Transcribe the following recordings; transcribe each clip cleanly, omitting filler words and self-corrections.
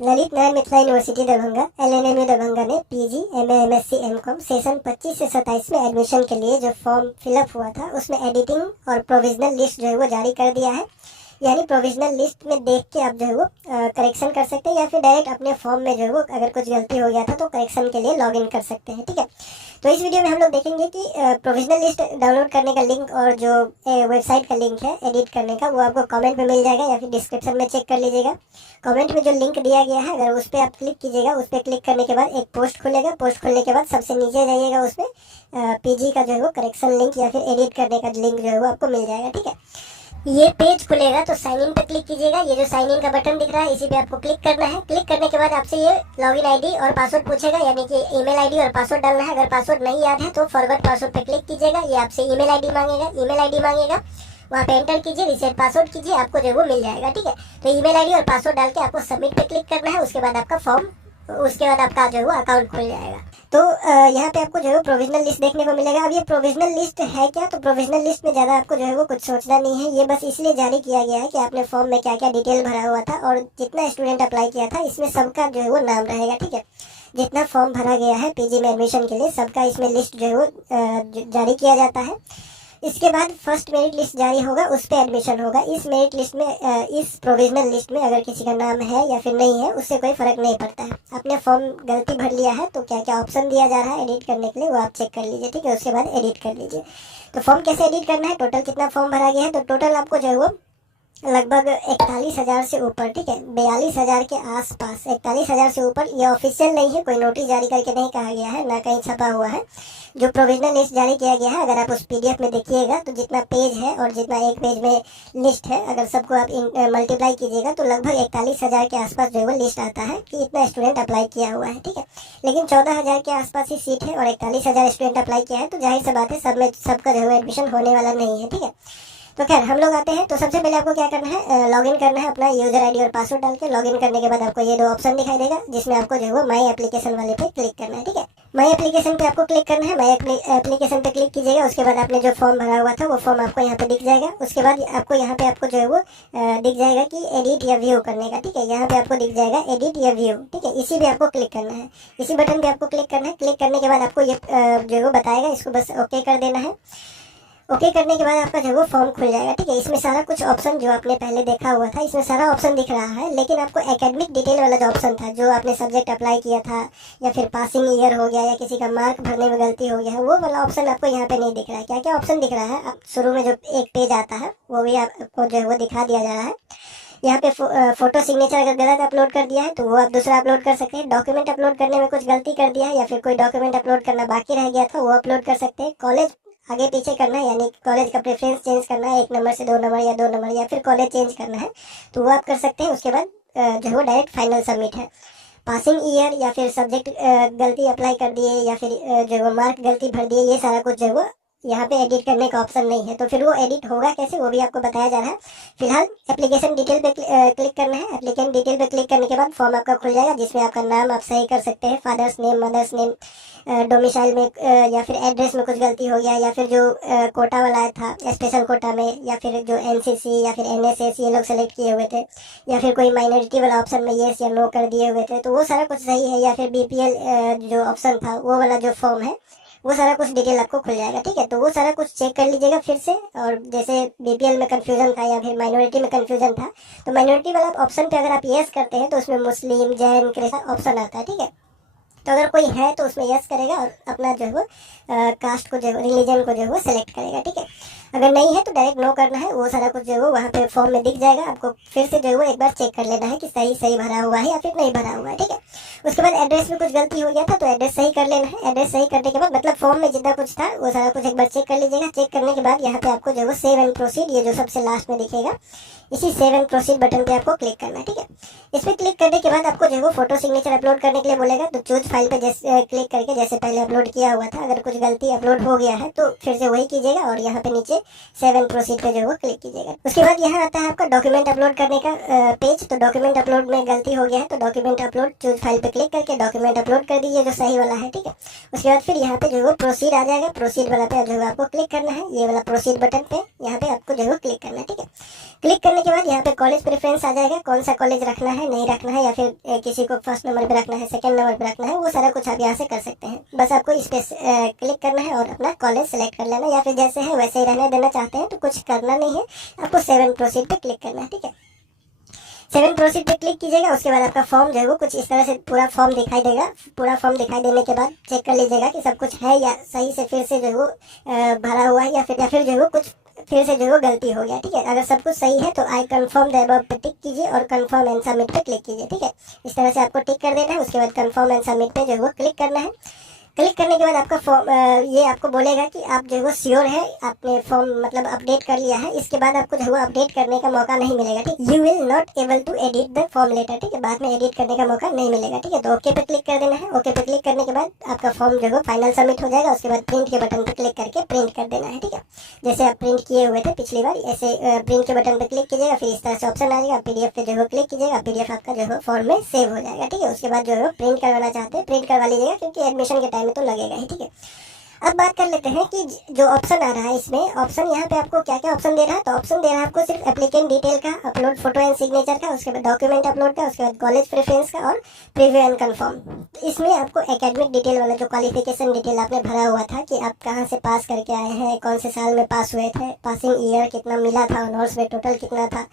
Lalit Narayan Mithila university Darbhanga LNMU Darbhanga ने PG MA MSc MCOM session 25 से 27 में एडमिशन के लिए जो फॉर्म फिलअप हुआ था उसमें एडिटिंग और प्रोविजनल लिस्ट जो है वो जारी कर दिया है। यानी प्रोविजनल लिस्ट में देख के आप जो है वो करेक्शन कर सकते हैं या फिर डायरेक्ट अपने फॉर्म में जो है वो अगर कुछ गलती हो गया था तो करेक्शन के लिए लॉगिन कर सकते हैं। ठीक है, तो इस वीडियो में हम लोग देखेंगे कि प्रोविजनल लिस्ट डाउनलोड करने का लिंक और जो वेबसाइट का लिंक है एडिट करने का वो आपको कमेंट में मिल जाएगा या फिर डिस्क्रिप्शन में चेक कर लीजिएगा। कमेंट में जो लिंक दिया गया है अगर उस पर आप क्लिक कीजिएगा, उस पर क्लिक करने के बाद एक पोस्ट खुलेगा। पोस्ट खुलने के बाद सबसे नीचे जाइएगा, उस पर PG का जो है वो करेक्शन लिंक या फिर एडिट करने का लिंक जो है वो आपको मिल जाएगा। ठीक है, ये पेज खुलेगा तो साइन इन पे क्लिक कीजिएगा। ये जो साइन इन का बटन दिख रहा है इसी पे आपको क्लिक करना है। क्लिक करने के बाद आपसे ये लॉगिन आईडी और पासवर्ड पूछेगा, यानी कि ईमेल आईडी और पासवर्ड डालना है। अगर पासवर्ड नहीं याद है तो फॉरवर्ड पासवर्ड पे क्लिक कीजिएगा। ये आपसे ईमेल आईडी मांगेगा, वहाँ पे एंटर कीजिए, रिसेट पासवर्ड कीजिए, आपको जो वो मिल जाएगा। ठीक है, तो ईमेल आईडी और पासवर्ड डाल के आपको सबमिट पे क्लिक करना है। उसके बाद आपका आपका जो है वो अकाउंट खुल जाएगा। तो यहाँ पे आपको जो है प्रोविजनल लिस्ट देखने को मिलेगा। अब ये प्रोविजनल लिस्ट है क्या, तो प्रोविजनल लिस्ट में ज़्यादा आपको जो है वो कुछ सोचना नहीं है। ये बस इसलिए जारी किया गया है कि आपने फॉर्म में क्या क्या डिटेल भरा हुआ था और जितना स्टूडेंट अप्लाई किया था इसमें सबका जो है वो नाम रहेगा। ठीक है, जितना फॉर्म भरा गया है PG में एडमिशन के लिए सबका इसमें लिस्ट जो है वो जारी किया जाता है। इसके बाद फर्स्ट मेरिट लिस्ट जारी होगा, उस पर एडमिशन होगा। इस मेरिट लिस्ट में इस प्रोविजनल लिस्ट में अगर किसी का नाम है या फिर नहीं है उससे कोई फर्क नहीं पड़ता है। आपने फॉर्म गलती भर लिया है तो क्या क्या ऑप्शन दिया जा रहा है एडिट करने के लिए वो आप चेक कर लीजिए। ठीक है, उसके बाद एडिट कर लीजिए। तो फॉर्म कैसे एडिट करना है, टोटल कितना फॉर्म भरा गया है, तो टोटल आपको जो है वो लगभग 41,000 से ऊपर, ठीक है 42,000 के आसपास, 41,000 से ऊपर। ये ऑफिशियल नहीं है, कोई नोटिस जारी करके नहीं कहा गया है, ना कहीं छपा हुआ है। जो प्रोविजनल लिस्ट जारी किया गया है अगर आप उस PDF में देखिएगा तो जितना पेज है और जितना एक पेज में लिस्ट है अगर सबको आप मल्टीप्लाई कीजिएगा तो लगभग 41,000 के आसपास जो है वो लिस्ट आता है कि इतना स्टूडेंट अप्लाई किया हुआ है। ठीक है, लेकिन 14,000 के आसपास ही सीट है और 41,000 स्टूडेंट अप्लाई किया है तो जाहिर सी बात है सब में सबका जो है एडमिशन होने वाला नहीं है। ठीक है, तो खैर हम लोग आते हैं। तो सबसे पहले आपको क्या करना है, लॉगिन करना है अपना यूजर आईडी और पासवर्ड डाल के। लॉगिन करने के बाद आपको ये दो ऑप्शन दिखाई देगा जिसमें आपको जो है वो माई एप्लीकेशन वाले पे क्लिक करना है। ठीक है, माई एप्लीकेशन पे आपको क्लिक करना है। माई एप्लीकेशन पे क्लिक कीजिएगा, उसके बाद आपने जो फॉर्म भरा हुआ था वो फॉर्म आपको यहाँ पे दिख जाएगा। उसके बाद आपको यहाँ पे आपको जो है वो दिख जाएगा कि एडिट या व्यू करने का। ठीक है, यहाँ पे आपको दिख जाएगा एडिट या व्यू। ठीक है, इसी पे आपको क्लिक करना है, इसी बटन पे आपको क्लिक करना है। क्लिक करने के बाद आपको ये जो है वो बताएगा, इसको बस ओके कर देना है। ओके करने के बाद आपका जो वो फॉर्म खुल जाएगा। ठीक है, इसमें सारा कुछ ऑप्शन जो आपने पहले देखा हुआ था इसमें सारा ऑप्शन दिख रहा है, लेकिन आपको एकेडमिक डिटेल वाला जो ऑप्शन था, जो आपने सब्जेक्ट अप्लाई किया था या फिर पासिंग ईयर हो गया या किसी का मार्क भरने में गलती हो गया है, वो वाला ऑप्शन आपको यहाँ पे नहीं दिख रहा है। क्या क्या ऑप्शन दिख रहा है, आप शुरू में जो एक पेज आता है वो भी आपको जो है वो दिखा दिया जा रहा है। यहाँ पे फोटो सिग्नेचर अगर गलत अपलोड कर दिया है तो वो आप दूसरा अपलोड कर सकते हैं। डॉक्यूमेंट अपलोड करने में कुछ गलती कर दिया है या फिर कोई डॉक्यूमेंट अपलोड करना बाकी रह गया था वो अपलोड कर सकते हैं। कॉलेज आगे पीछे करना है, यानी कॉलेज का प्रेफरेंस चेंज करना है, 1 नंबर से 2 नंबर या 2 नंबर, या फिर कॉलेज चेंज करना है तो वो आप कर सकते हैं। उसके बाद जो है वो डायरेक्ट फाइनल सबमिट है। पासिंग ईयर या फिर सब्जेक्ट गलती अप्लाई कर दिए या फिर जो है वो मार्क गलती भर दिए, ये सारा कुछ जो है वो यहाँ पे एडिट करने का ऑप्शन नहीं है। तो फिर वो एडिट होगा कैसे वो भी आपको बताया जा रहा है। फिलहाल एप्लीकेशन डिटेल पे क्लिक करना है। एप्लीकेशन डिटेल पे क्लिक करने के बाद फॉर्म आपका खुल जाएगा जिसमें आपका नाम आप सही कर सकते हैं, father's name, mother's name, domicile में या फिर एड्रेस में कुछ गलती हो गया या फिर जो कोटा वाला था स्पेशल कोटा में या फिर जो NCC या फिर NSS ये लोग सेलेक्ट किए हुए थे या फिर कोई माइनॉरिटी वाला ऑप्शन में येस या नो कर दिए हुए थे तो वो सारा कुछ सही है, या फिर BPL जो ऑप्शन था वो वाला जो फॉर्म है वो सारा कुछ डिटेल आपको खुल जाएगा। ठीक है, तो वो सारा कुछ चेक कर लीजिएगा फिर से। और जैसे BPL में कंफ्यूजन था या फिर माइनॉरिटी में कंफ्यूजन था तो माइनॉरिटी वाला ऑप्शन पे अगर आप येस करते हैं तो उसमें मुस्लिम, जैन, क्रिश्चियन ऑप्शन आता है। ठीक है, तो अगर कोई है तो उसमें यस करेगा और अपना जो है वो कास्ट को जो है रिलीजन को जो है वो सेलेक्ट करेगा। ठीक है, अगर नहीं है तो डायरेक्ट नो करना है। वो सारा कुछ जो है वो वहाँ पे फॉर्म में दिख जाएगा, आपको फिर से जो है वो एक बार चेक कर लेना है कि सही भरा हुआ है या फिर नहीं भरा हुआ है। ठीक है, उसके बाद एड्रेस में कुछ गलती हो गया था तो एड्रेस सही कर लेना है। एड्रेस सही करने के बाद मतलब फॉर्म में जितना कुछ था वो सारा कुछ एक बार चेक कर लीजिएगा। चेक करने के बाद यहाँ पे आपको जो है वो सेव एंड प्रोसीड, ये जो सबसे लास्ट में दिखेगा इसी सेव एंड प्रोसीड बटन पे आपको क्लिक करना है। ठीक है, इस पर क्लिक करने के बाद आपको जो है वो फोटो सिग्नेचर अपलोड करने के लिए बोलेगा तो चूज फाइल पे जैसे क्लिक करके जैसे पहले अपलोड किया हुआ था, अगर कुछ गलती अपलोड हो गया है तो फिर से वही कीजिएगा और यहाँ पे नीचे सेव एंड प्रोसीड पे जो है वो क्लिक कीजिएगा। उसके बाद यहाँ आता है आपका डॉक्यूमेंट अपलोड करने का पेज। तो डॉक्यूमेंट अपलोड में गलती हो गया है तो डॉक्यूमेंट अपलोड चूज फाइल पे क्लिक करके डॉक्यूमेंट अपलोड कर दीजिए जो सही वाला है, ठीक है। उसके बाद फिर यहाँ पे जो है वो प्रोसीड आ जाएगा, प्रोसीड वाला पे जो है आपको क्लिक करना है, ये वाला प्रोसीड बटन पे यहाँ पे आपको जो है क्लिक करना है, ठीक है। क्लिक करने के बाद यहाँ पे कॉलेज प्रेफरेंस आ जाएगा, कौन सा कॉलेज रखना है, नहीं रखना है, या फिर किसी को फर्स्ट नंबर पे रखना है, सेकंड नंबर पे रखना है, वो सारा कुछ आप यहाँ से कर सकते हैं। बस आपको इस पे क्लिक करना है और अपना कॉलेज सेलेक्ट कर लेना, या फिर जैसे है वैसे ही रहने देना चाहते हैं तो कुछ करना नहीं है, आपको सेव एंड प्रोसीड पे क्लिक करना है, ठीक है। सेव एंड प्रोसीड पे क्लिक कीजिएगा। उसके बाद आपका फॉर्म जो है वो कुछ इस तरह से पूरा फॉर्म दिखाई देगा। पूरा फॉर्म दिखाई देने के बाद चेक कर लीजिएगा कि सब कुछ है या सही से फिर से जो है वो भरा हुआ है, या फिर जो है वो कुछ फिर से जो है वो गलती हो गया, ठीक है। अगर सब कुछ सही है तो आई कंफर्म द अबव पे टिक कीजिए और कंफर्म एंड सबमिट पे क्लिक कीजिए, ठीक है। इस तरह से आपको टिक कर देना है। उसके बाद कंफर्म एंड सबमिट पे जो है वो क्लिक करना है। क्लिक करने के बाद आपका फॉर्म ये आपको बोलेगा कि आप जो है वो श्योर है आपने फॉर्म मतलब अपडेट कर लिया है। इसके बाद आपको जो है वो अपडेट करने का मौका नहीं मिलेगा, ठीक। You will not able to edit the form letter, ठीक है। बाद में एडिट करने का मौका नहीं मिलेगा, ठीक है। तो ओके पे क्लिक कर देना है। ओके पे क्लिक करने के बाद आपका फॉर्म जो है वो फाइनल सबमिट हो जाएगा। उसके बाद प्रिंट के बटन पर क्लिक करके प्रिंट कर देना है, ठीक है। जैसे आप प्रिंट किए हुए थे पिछली बार, ऐसे प्रिंट के बटन पर क्लिक कीजिएगा, फिर इस तरह से ऑप्शन आ जाएगा, पीडीएफ पे जो है क्लिक कीजिएगा, पीडीएफ आपका जो है फॉर्म में सेव हो जाएगा, ठीक है। उसके बाद जो है प्रिंट करवाना चाहते हैं प्रिंट करवा लीजिएगा, क्योंकि एडमिशन के टाइम में तो लगेगा ही, ठीक है। अब बात कर लेते हैं कि जो ऑप्शन आ रहा है इसमें, ऑप्शन यहाँ पे आपको क्या क्या ऑप्शन दे रहा है। तो ऑप्शन दे रहा है आपको सिर्फ एप्लीकेंट डिटेल का, अपलोड फोटो एंड सिग्नेचर का, उसके बाद डॉक्यूमेंट अपलोड का, उसके बाद कॉलेज प्रेफरेंस का और प्रीव्यू एंड कंफर्म। इसमें आपको एकेडमिक डिटेल वाला जो क्वालिफिकेशन डिटेल आपने भरा हुआ था कि आप कहाँ से पास करके आए हैं, कौन से साल में पास हुए थे, पासिंग ईयर कितना मिला था, ऑनर्स में टोटल कितना था,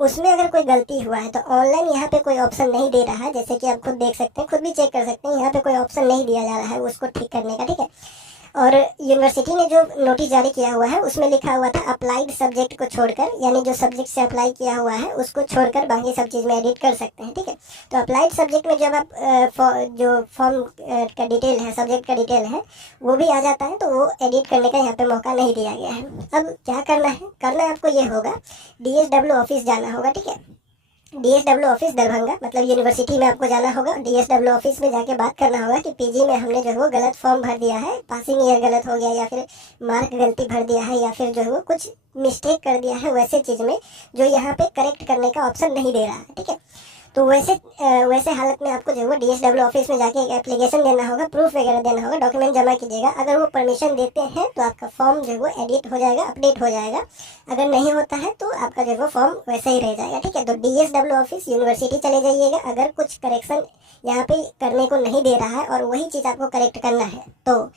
उसमें अगर कोई गलती हुआ है तो ऑनलाइन यहाँ पे कोई ऑप्शन नहीं दे रहा है। जैसे कि आप खुद देख सकते हैं, खुद भी चेक कर सकते हैं, यहाँ पे कोई ऑप्शन नहीं दिया जा रहा है उसको ठीक करने का, ठीक है। और यूनिवर्सिटी ने जो नोटिस जारी किया हुआ है उसमें लिखा हुआ था अप्लाइड सब्जेक्ट को छोड़कर, यानी जो सब्जेक्ट से अप्लाई किया हुआ है उसको छोड़कर बाकी सब चीज़ में एडिट कर सकते हैं, ठीक है। तो अप्लाइड सब्जेक्ट में जब आप जो फॉर्म का डिटेल है, सब्जेक्ट का डिटेल है, वो भी आ जाता है, तो वो एडिट करने का यहाँ पे मौका नहीं दिया गया है। अब क्या करना है, करना आपको ये होगा, DSW ऑफिस जाना होगा, ठीक है। DSW ऑफिस दरभंगा, मतलब यूनिवर्सिटी में आपको जाना होगा। DSW ऑफिस में जाके बात करना होगा कि पीजी में हमने जो है वो गलत फॉर्म भर दिया है, पासिंग ईयर गलत हो गया, या फिर मार्क गलती भर दिया है, या फिर जो है वो कुछ मिस्टेक कर दिया है वैसे चीज़ में, जो यहाँ पे करेक्ट करने का ऑप्शन नहीं दे रहा है, ठीक है। तो वैसे हालत में आपको जो है वो DSW ऑफिस में जाके एक एप्लीकेशन देना होगा, प्रूफ वगैरह देना होगा, डॉक्यूमेंट जमा कीजिएगा। अगर वो परमिशन देते हैं तो आपका फॉर्म जो है वो एडिट हो जाएगा, अपडेट हो जाएगा। अगर नहीं होता है तो आपका जो है वो फॉर्म वैसे ही रह जाएगा, ठीक है। तो DSW ऑफिस यूनिवर्सिटी चले जाइएगा। अगर कुछ करेक्शन यहाँ पे करने को नहीं दे रहा है और वही चीज़ आपको करेक्ट करना है तो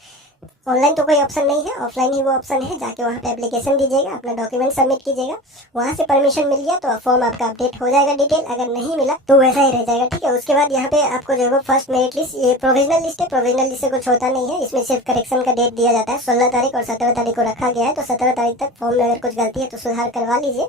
ऑनलाइन तो कोई ऑप्शन नहीं है, ऑफलाइन ही वो ऑप्शन है। जाके वहाँ पे एप्लीकेशन दीजिएगा, अपना डॉक्यूमेंट सबमिट कीजिएगा, वहाँ से परमिशन मिल गया तो फॉर्म आपका अपडेट हो जाएगा डिटेल, अगर नहीं मिला तो वैसा ही रह जाएगा, ठीक है। उसके बाद यहाँ पे आपको जो है फर्स्ट मेरिट लिस्ट, ये प्रोविजनल लिस्ट है, प्रोविजनल लिस्ट से कुछ होता नहीं है, इसमें सिर्फ करेक्शन का डेट दिया जाता है। 16 तारीख और 17 तारीख को रखा गया है, तो 17 तारीख तक फॉर्म में अगर कुछ गलती है तो सुधार करवा लीजिए,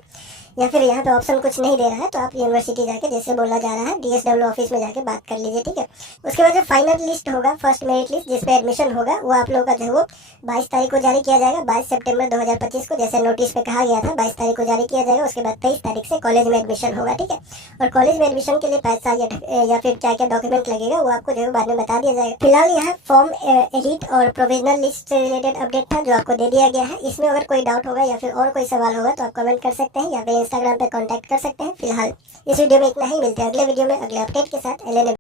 या फिर यहाँ पे ऑप्शन कुछ नहीं दे रहा है तो आप यूनिवर्सिटी जाके जैसे बोला जा रहा है DSW ऑफिस में जाके बात कर लीजिए, ठीक है। उसके बाद जो फाइनल लिस्ट होगा, फर्स्ट मेरिट लिस्ट जिसपे एडमिशन होगा, वो आप लोगों का जो है वो 22 तारीख को जारी किया जाएगा, 22 सितंबर 2025 को, जैसे नोटिस पे कहा गया था 22 तारीख को जारी किया जाएगा। उसके बाद 23 तारीख से कॉलेज में एडमिशन होगा, ठीक है। और कॉलेज में एडमिशन के लिए पैसा या फिर क्या क्या डॉक्यूमेंट लगेगा वो आपको जो है बाद में बता दिया जाएगा। फिलहाल यहाँ फॉर्म एडिट और प्रोविजनल लिस्ट से रिलेटेड अपडेट था जो आपको दे दिया गया है। इसमें अगर कोई डाउट होगा या फिर और कोई सवाल होगा तो आप कमेंट कर सकते हैं या फिर इंस्टाग्राम पे कॉन्टैक्ट कर सकते हैं। फिलहाल इस वीडियो में इतना ही, मिलते हैं अगले वीडियो में अगले अपडेट के साथ। LNA